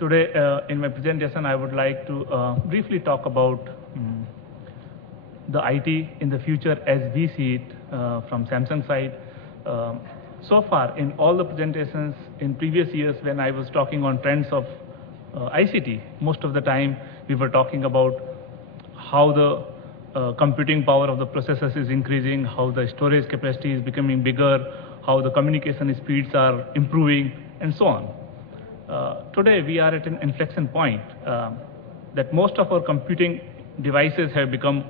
Today, in my presentation, I would like to briefly talk about the IT in the future as we see it from Samsung side. So far, in all the presentations in previous years when I was talking on trends of ICT, most of the time we were talking about how the computing power of the processors is increasing, how the storage capacity is becoming bigger, how the communication speeds are improving, and so on. Today, we are at an inflection point that most of our computing devices have become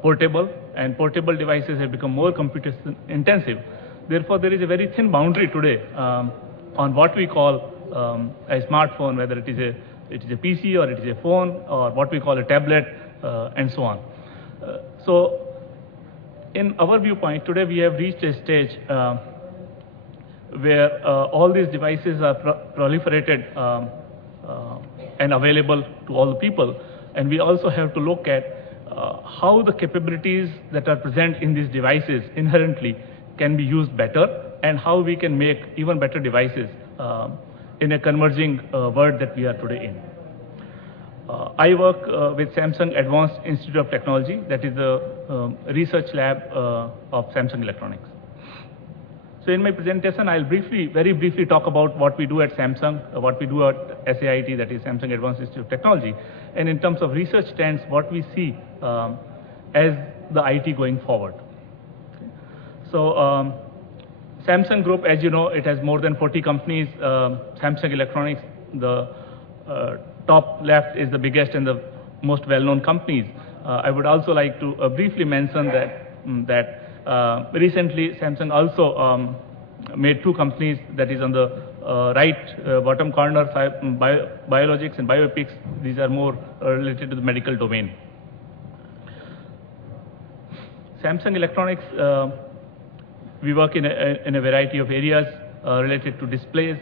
portable, and portable devices have become more computation intensive. Therefore, there is a very thin boundary today on what we call a smartphone, whether it is a PC or it is a phone or what we call a tablet, and so on. So, in our viewpoint, today we have reached a stage where all these devices are proliferated and available to all the people. And we also have to look at how the capabilities that are present in these devices inherently can be used better, and how we can make even better devices in a converging world that we are today in. I work with Samsung Advanced Institute of Technology, that is the research lab of Samsung Electronics. So in my presentation, I'll very briefly talk about what we do at Samsung, what we do at SAIT, that is Samsung Advanced Institute of Technology, and in terms of research trends, what we see as the IT going forward. Okay. So Samsung Group, as you know, it has more than 40 companies. Samsung Electronics, the top left, is the biggest and the most well-known companies. I would also like to briefly mention that recently, Samsung also made two companies that is on the right bottom corner, Biologics and Bioepics. These are more related to the medical domain. Samsung Electronics, we work in a variety of areas related to displays,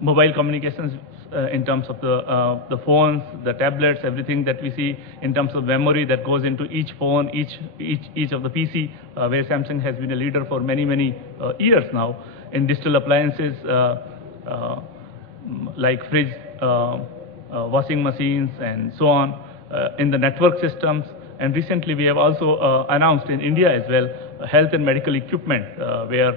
mobile communications, in terms of the phones, the tablets, everything that we see, in terms of memory that goes into each phone, each of the PC, where Samsung has been a leader for many years now. In digital appliances like fridge, washing machines, and so on. In the network systems, and recently we have also announced in India as well health and medical equipment, where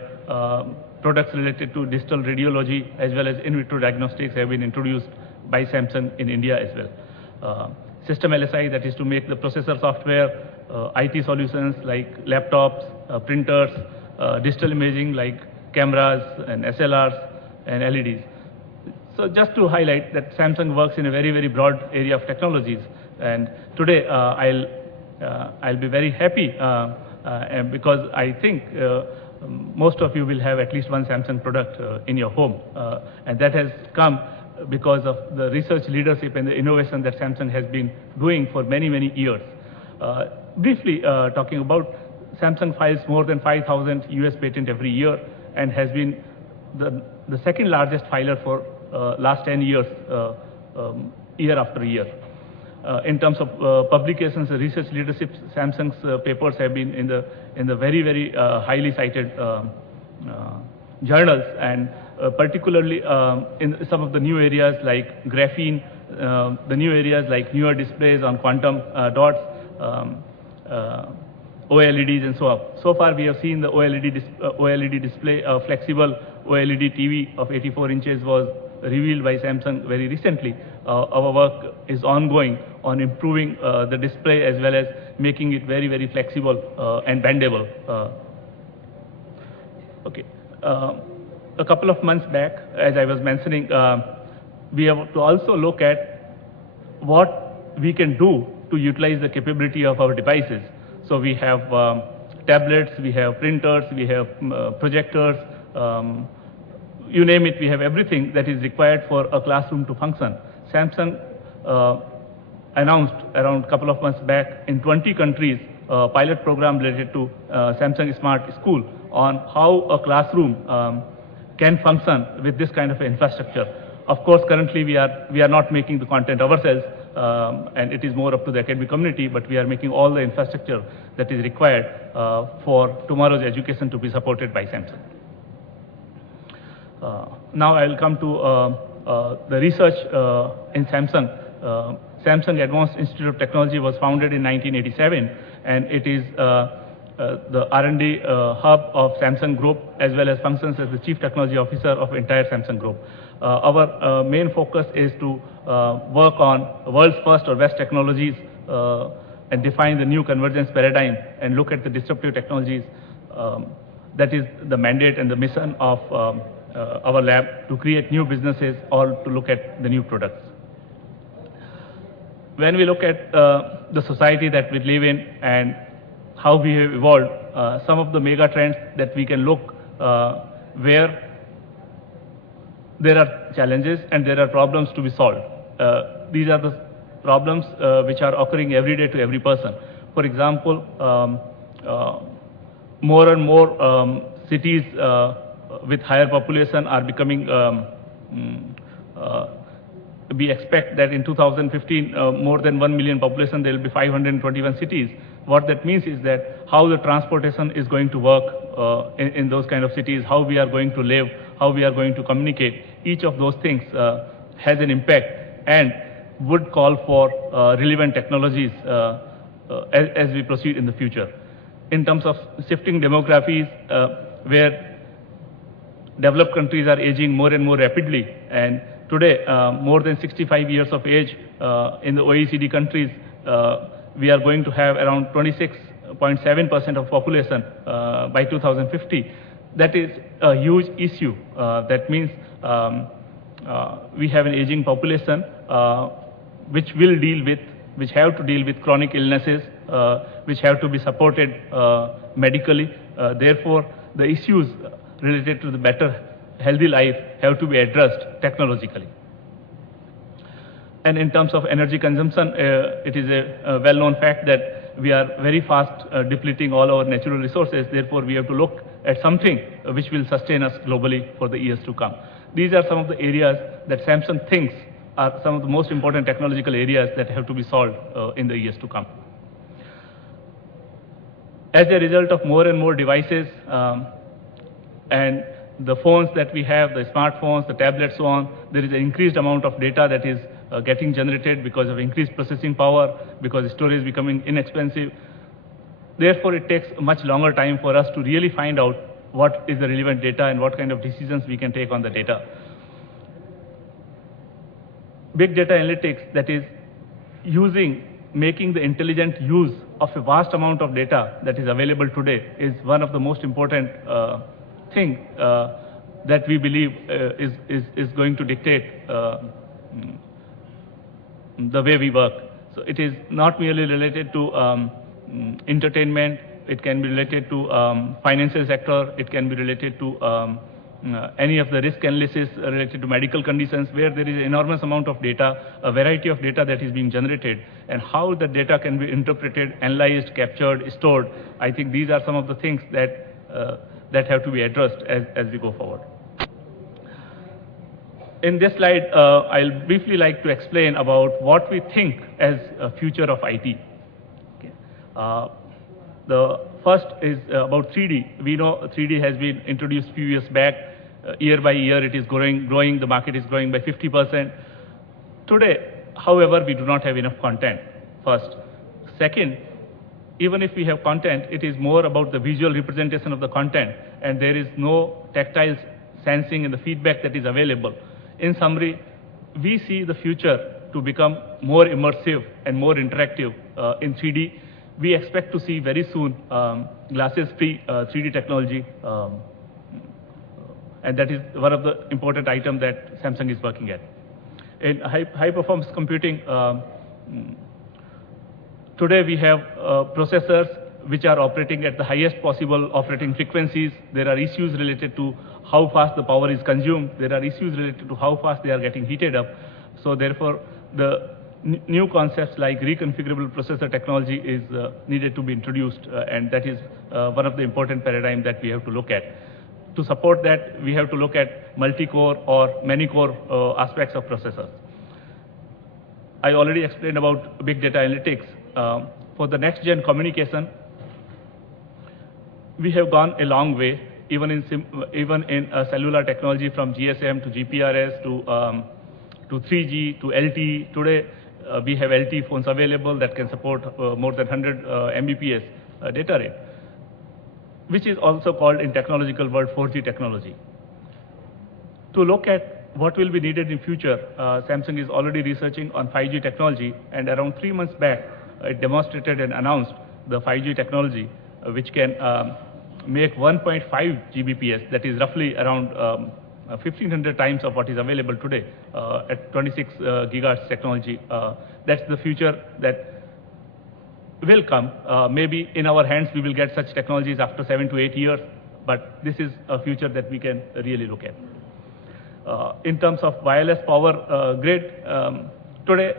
products related to digital radiology as well as in vitro diagnostics have been introduced by Samsung in India as well. System LSI, that is to make the processor software, IT solutions like laptops, printers, digital imaging like cameras and SLRs and LEDs. So just to highlight that Samsung works in a very broad area of technologies. And today I'll be very happy because I think most of you will have at least one Samsung product in your home. And that has come because of the research leadership and the innovation that Samsung has been doing for many years. Briefly talking about, Samsung files more than 5,000 US patents every year and has been the second largest filer for last 10 years, year after year. In terms of publications, research leadership, Samsung's papers have been in the very highly cited journals, and particularly in some of the new areas like graphene, the new areas like newer displays on quantum dots, OLEDs, and so on. So far, we have seen the OLED display, flexible OLED TV of 84 inches was revealed by Samsung very recently. Our work is ongoing on improving the display as well as making it very flexible and bendable. Okay. A couple of months back, as I was mentioning, we have to also look at what we can do to utilize the capability of our devices. So we have tablets, we have printers, we have projectors, you name it, we have everything that is required for a classroom to function. Samsung announced around a couple of months back in 20 countries a pilot program related to Samsung Smart School on how a classroom can function with this kind of infrastructure. Of course, currently we are not making the content ourselves, and it is more up to the academic community, but we are making all the infrastructure that is required for tomorrow's education to be supported by Samsung. Now I will come to the research in Samsung. Samsung Advanced Institute of Technology was founded in 1987, and it is the R&D hub of Samsung Group, as well as functions as the Chief Technology Officer of entire Samsung Group. Our main focus is to work on world's first or best technologies and define the new convergence paradigm and look at the disruptive technologies. That is the mandate and the mission of our lab, to create new businesses or to look at the new products. When we look at the society that we live in and how we have evolved, some of the mega trends that we can look where there are challenges and there are problems to be solved. These are the problems which are occurring every day to every person. For example, more and more cities with higher population are becoming, we expect that in 2015, more than 1 million population, there will be 521 cities. What that means is that how the transportation is going to work in those kind of cities, how we are going to live, how we are going to communicate, each of those things has an impact and would call for relevant technologies as we proceed in the future. In terms of shifting demographies, where developed countries are aging more and more rapidly, and today more than 65 years of age in the OECD countries, we are going to have around 26.7% of population by 2050. That is a huge issue. That means we have an aging population which have to deal with chronic illnesses, which have to be supported medically. Therefore, the issues related to the better healthy life have to be addressed technologically. And in terms of energy consumption, it is a well-known fact that we are very fast depleting all our natural resources. Therefore, we have to look at something which will sustain us globally for the years to come. These are some of the areas that Samsung thinks are some of the most important technological areas that have to be solved in the years to come. As a result of more and more devices and the phones that we have, the smartphones, the tablets, so on, there is an increased amount of data that is getting generated because of increased processing power, because storage is becoming inexpensive. Therefore, it takes a much longer time for us to really find out what is the relevant data and what kind of decisions we can take on the data. Big data analytics, that is making the intelligent use of a vast amount of data that is available today, is one of the most important thing that we believe is going to dictate the way we work. So it is not merely related to entertainment, it can be related to financial sector, it can be related to any of the risk analysis related to medical conditions, where there is an enormous amount of data, a variety of data that is being generated, and how the data can be interpreted, analyzed, captured, stored. I think these are some of the things that that have to be addressed as we go forward. In this slide, I'll briefly like to explain about what we think as a future of IT. Okay. The first is about 3D. We know 3D has been introduced a few years back. Year by year, it is growing. The market is growing by 50%. Today, however, we do not have enough content, first. Second, even if we have content, it is more about the visual representation of the content, and there is no tactile sensing and the feedback that is available. In summary, we see the future to become more immersive and more interactive in 3D. We expect to see very soon glasses-free 3D technology, and that is one of the important items that Samsung is working at. In high-performance computing, today we have processors which are operating at the highest possible operating frequencies. There are issues related to how fast the power is consumed. There are issues related to how fast they are getting heated up. So therefore, the new concepts like reconfigurable processor technology is needed to be introduced, and that is one of the important paradigms that we have to look at. To support that, we have to look at multi-core or many-core aspects of processors. I already explained about big data analytics. For the next-gen communication, we have gone a long way even in cellular technology from GSM to GPRS to 3G to LTE. Today, we have LTE phones available that can support more than 100 Mbps data rate, which is also called in technological world 4G technology. To look at what will be needed in future, Samsung is already researching on 5G technology, and around 3 months back, it demonstrated and announced the 5G technology, which can make 1.5 Gbps, that is roughly around 1,500 times of what is available today at 26 gigahertz technology. That's the future that will come. Maybe in our hands we will get such technologies after 7 to 8 years, but this is a future that we can really look at. In terms of wireless power grid, today,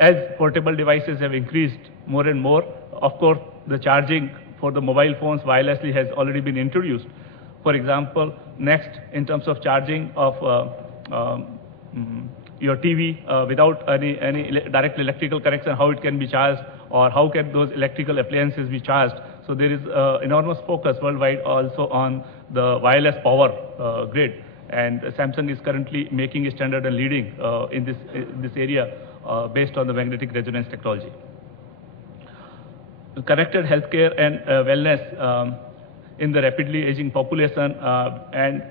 as portable devices have increased more and more, of course, the charging for the mobile phones wirelessly has already been introduced. For example, next, in terms of charging of your TV without any direct electrical connection, how it can be charged, or how can those electrical appliances be charged. So there is enormous focus worldwide also on the wireless power grid. And Samsung is currently making a standard and leading in this area based on the magnetic resonance technology. Connected healthcare and wellness in the rapidly aging population and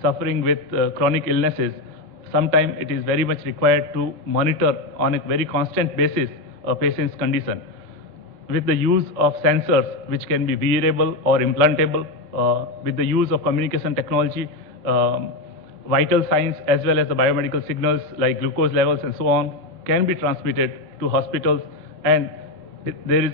suffering with chronic illnesses, sometimes it is very much required to monitor on a very constant basis a patient's condition. With the use of sensors, which can be wearable or implantable, with the use of communication technology, vital signs as well as the biomedical signals like glucose levels and so on can be transmitted to hospitals, and there is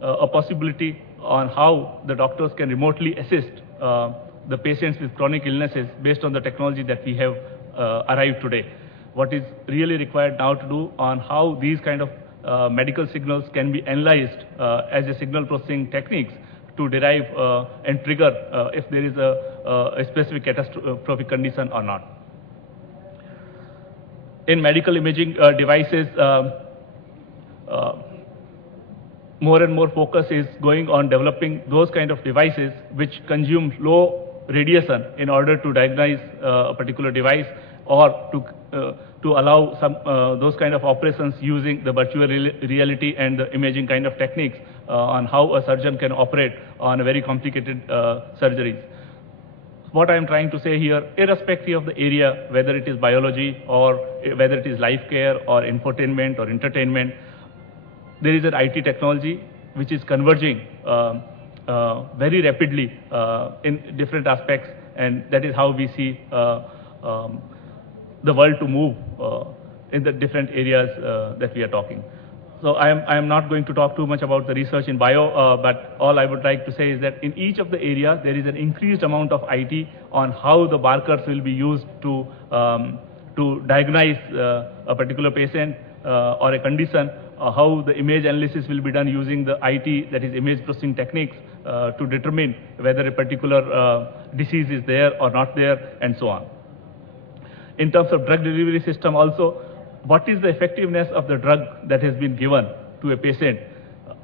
a possibility on how the doctors can remotely assist the patients with chronic illnesses based on the technology that we have arrived today. What is really required now to do on how these kind of medical signals can be analyzed as a signal processing techniques to derive and trigger if there is a specific catastrophic condition or not. In medical imaging devices, more and more focus is going on developing those kind of devices which consume low radiation in order to diagnose a particular device, or to allow some those kind of operations using the virtual reality and the imaging kind of techniques on how a surgeon can operate on a very complicated surgeries. What I am trying to say here, irrespective of the area, whether it is biology or whether it is life care or infotainment or entertainment, there is an IT technology which is converging very rapidly in different aspects, and that is how we see the world to move in the different areas that we are talking. So I am not going to talk too much about the research in bio, but all I would like to say is that in each of the areas there is an increased amount of IT on how the markers will be used to diagnose a particular patient or a condition, how the image analysis will be done using the IT, that is image processing techniques, to determine whether a particular disease is there or not there, and so on. In terms of drug delivery system also, what is the effectiveness of the drug that has been given to a patient?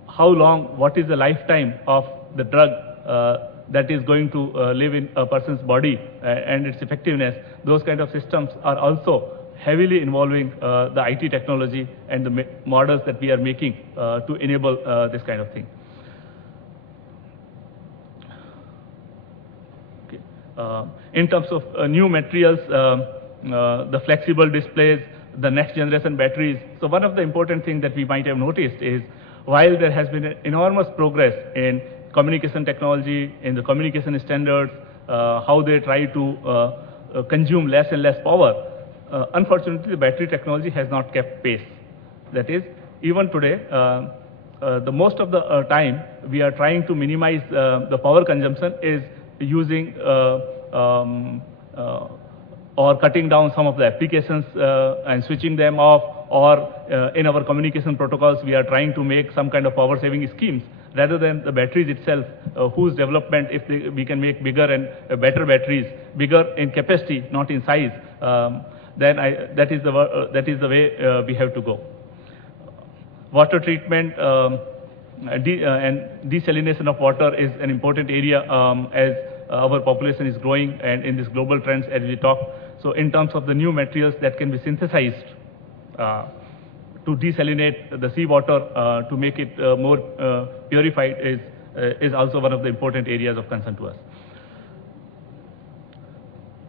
How long, what is the lifetime of the drug that is going to live in a person's body and its effectiveness? Those kind of systems are also heavily involving the IT technology and the models that we are making to enable this kind of thing. Okay. In terms of new materials, the flexible displays, the next generation batteries. So one of the important things that we might have noticed is, while there has been enormous progress in communication technology, in the communication standards, how they try to consume less and less power, unfortunately the battery technology has not kept pace. That is, even today, the most of the time we are trying to minimize the power consumption is using or cutting down some of the applications and switching them off, or in our communication protocols we are trying to make some kind of power saving schemes, rather than the batteries itself, whose development, if we can make bigger and better batteries, bigger in capacity, not in size, then that is the way we have to go. Water treatment, and desalination of water is an important area as our population is growing and in these global trends as we talk. So in terms of the new materials that can be synthesized to desalinate the seawater to make it more purified is also one of the important areas of concern to us.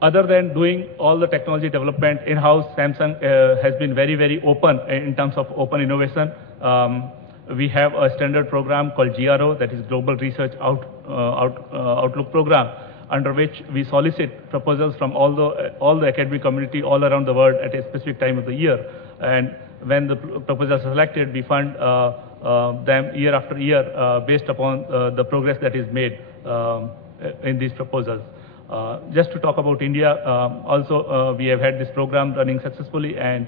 Other than doing all the technology development in-house, Samsung has been very, very open in terms of open innovation. We have a standard program called GRO, that is Global Research Outlook Program, under which we solicit proposals from all the academic community all around the world at a specific time of the year. And when the proposals are selected, we fund them year after year based upon the progress that is made in these proposals. Just to talk about India, also we have had this program running successfully, and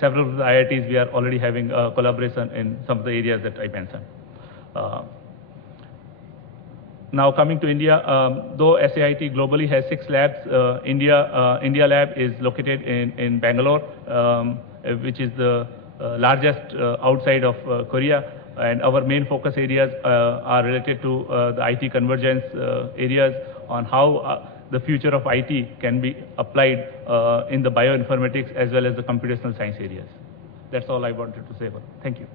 several of the IITs we are already having collaboration in some of the areas that I mentioned. Now coming to India, though SAIT globally has 6 labs, India lab is located in Bangalore, which is the largest outside of Korea, and our main focus areas are related to the IT convergence areas on how the future of IT can be applied in the bioinformatics as well as the computational science areas. That's all I wanted to say. Thank you.